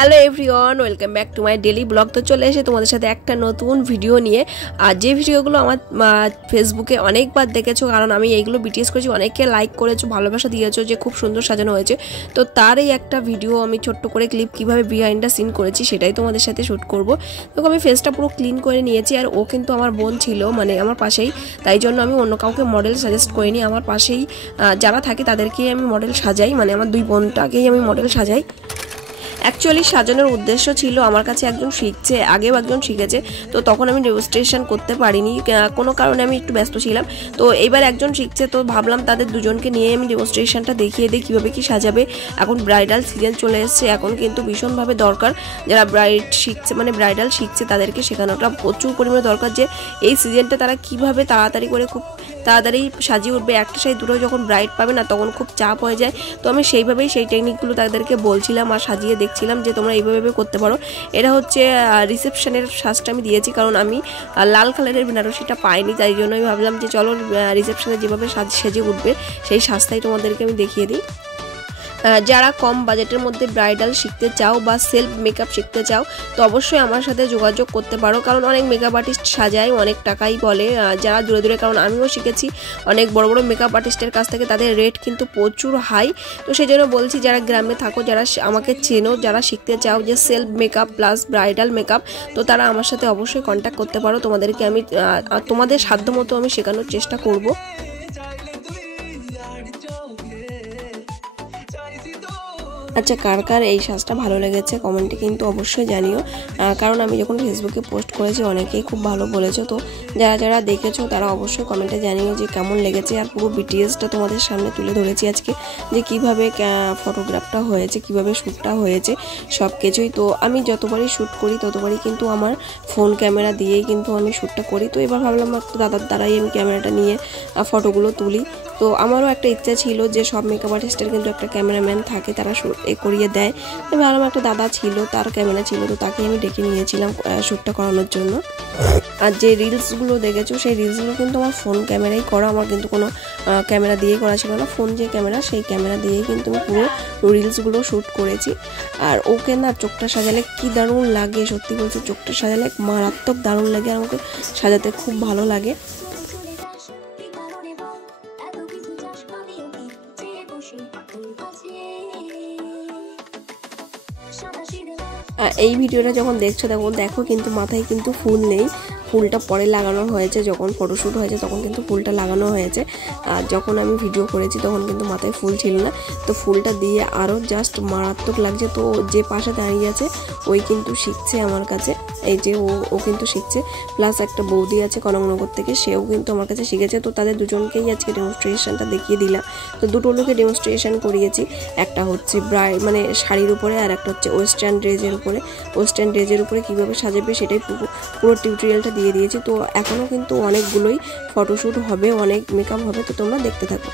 Hello everyone, welcome back to my daily blog. তো চলে এসে তোমাদের সাথে একটা নতুন ভিডিও নিয়ে। আর যে ভিডিওগুলো আমার ফেসবুকে অনেকবার দেখেছো, কারণ আমি এইগুলো বিটিএস করেছি, অনেকে লাইক করেছো, ভালোবাসা দিয়েছো যে খুব সুন্দর সাজানো হয়েছে। তো তারই একটা ভিডিও আমি ছোট্ট করে ক্লিপ কীভাবে বিহাইন্ড দ্য সিন করেছি সেটাই তোমাদের সাথে শ্যুট করবো। তো আমি ফেসটা পুরো ক্লিন করে নিয়েছি, আর ও কিন্তু আমার বোন ছিল, মানে আমার পাশেই, তাই জন্য আমি অন্য কাউকে মডেল সাজেস্ট করিনি। আমার পাশেই যারা থাকে তাদেরকেই আমি মডেল সাজাই, মানে আমার দুই বোনটাকেই আমি মডেল সাজাই। অ্যাকচুয়ালি সাজানোর উদ্দেশ্য ছিল, আমার কাছে একজন শিখছে, আগেও একজন শিখেছে, তো তখন আমি ডেমনস্ট্রেশন করতে পারিনি, কোনো কারণে আমি একটু ব্যস্ত ছিলাম। তো এবার একজন শিখছে, তো ভাবলাম তাদের দুজনকে নিয়ে আমি ডেমনস্ট্রেশনটা দেখিয়ে দিই কীভাবে কী সাজাবে। এখন ব্রাইডাল সিজন চলে এসছে, এখন কিন্তু ভীষণভাবে দরকার যারা ব্রাইডাল শিখছে তাদেরকে শেখানোটা প্রচুর পরিমাণে দরকার, যে এই সিজনটা তারা কীভাবে তাড়াতাড়ি করে খুব তাড়াতাড়ি সাজিয়ে উঠবে। একটা সাইড দুটো যখন ব্রাইড পাবে না, তখন খুব চাপ হয়ে যায়। তো আমি সেইভাবেই সেই টেকনিকগুলো তাদেরকে বলছিলাম আর সাজিয়ে দেখছিলাম যে তোমরা এইভাবে করতে পারো। এটা হচ্ছে রিসেপশনের সাজটা আমি দিয়েছি, কারণ আমি লাল কালারের বেনারসিটা পাইনি, তাই জন্য আমি ভাবলাম যে চলো রিসেপশনে যেভাবে সেজে উঠবে সেই সাজটাই তোমাদেরকে আমি দেখিয়ে দিই। যারা কম বাজেটের মধ্যে ব্রাইডাল শিখতে চাও বা সেলফ মেকআপ শিখতে চাও, তো অবশ্যই আমার সাথে যোগাযোগ করতে পারো, কারণ অনেক মেকআপ আর্টিস্ট সাজায়, অনেক টাকাই বলে যারা দূরে দূরে, কারণ আমিও শিখেছি অনেক বড় বড় মেকআপ আর্টিস্টের কাছ থেকে, তাদের রেট কিন্তু প্রচুর হাই। তো সেই জন্য বলছি, যারা গ্রামে থাকো, যারা আমাকে চেনো, যারা শিখতে চাও যে self makeup plus bridal makeup, তো তারা আমার সাথে অবশ্যই কন্ট্যাক্ট করতে পারো। তোমাদেরকে আমি তোমাদের সাধ্যমতো আমি শেখানোর চেষ্টা করব। আচ্ছা, কার কার এই সাজটা ভালো লেগেছে কমেন্টে কিন্তু অবশ্যই জানিও, কারণ আমি যখন ফেসবুকে পোস্ট করেছি অনেকেই খুব ভালো বলেছো। তো যারা যারা দেখেছো তারা অবশ্যই কমেন্টে জানিও যে কেমন লেগেছে। আর পুরো বিটিএসটা তোমাদের সামনে তুলে ধরেছি আজকে, যে কিভাবে ফটোগ্রাফটা হয়েছে, কিভাবে শ্যুটটা হয়েছে, সব কিছুই। তো আমি যতবারই শ্যুট করি ততবারই কিন্তু আমার ফোন ক্যামেরা দিয়েই কিন্তু আমি শ্যুটটা করি। তো এবার ভাবলাম দাদার দ্বারাই আমি ক্যামেরাটা নিয়ে ফটোগুলো তুলি। তো আমারও একটা ইচ্ছা ছিল যে সব মেকআপ আর্টিস্টের কিন্তু একটা ক্যামেরাম্যান থাকে, তারা করিয়ে দেয়। তো ভাবলাম একটা দাদা ছিল, তার ক্যামেরা ছিল, তো তাকে আমি ডেকে নিয়েছিলাম শ্যুটটা করানোর জন্য। আর যে রিলসগুলো দেখেছো সেই রিলসগুলো কিন্তু আমার ফোন ক্যামেরাই করা, আমার কিন্তু কোনো ক্যামেরা দিয়েই করা ছিল না। ফোন যে ক্যামেরা, সেই ক্যামেরা দিয়েই কিন্তু আমি পুরো রিলসগুলো শ্যুট করেছি। আর ওকে না চোখটা সাজালে কি দারুণ লাগে, সত্যি বলছি, চোখটা সাজালে মারাত্মক দারুণ লাগে, আর আমাকে সাজাতে খুব ভালো লাগে। এই ভিডিওটা যখন দেখছো তখন দেখো কিন্তু মাথায় কিন্তু ফুল নেই, ফুলটা পরে লাগানো হয়েছে, যখন ফটোশ্যুট হয়েছে তখন কিন্তু ফুলটা লাগানো হয়েছে। আর যখন আমি ভিডিও করেছি তখন কিন্তু মাথায় ফুল ছিল না, তো ফুলটা দিয়ে আরও জাস্ট মারাত্মক লাগছে। তো যে পাশে দাঁড়িয়ে আছে ওই কিন্তু শিখছে আমার কাছে, এই যে ও কিন্তু শিখছে, প্লাস একটা বৌদি আছে কনকনগর থেকে, সেও কিন্তু আমার কাছে শিখেছে। তো তাদের দুজনকেই আজকে ডেমনস্ট্রেশনটা দেখিয়ে দিলাম। তো দুটো লোকে ডেমনস্ট্রেশন করিয়েছি, একটা হচ্ছে শাড়ির উপরে, আর একটা হচ্ছে ওয়েস্টার্ন ড্রেসের উপরে কীভাবে সাজাবে সেটাই পুরো টিউটোরিয়ালটা দিয়ে দিয়েছি। তো এখনও কিন্তু অনেকগুলোই ফটোশ্যুট হবে, অনেক মেকআপ হবে, তো তোমরা দেখতে থাকো।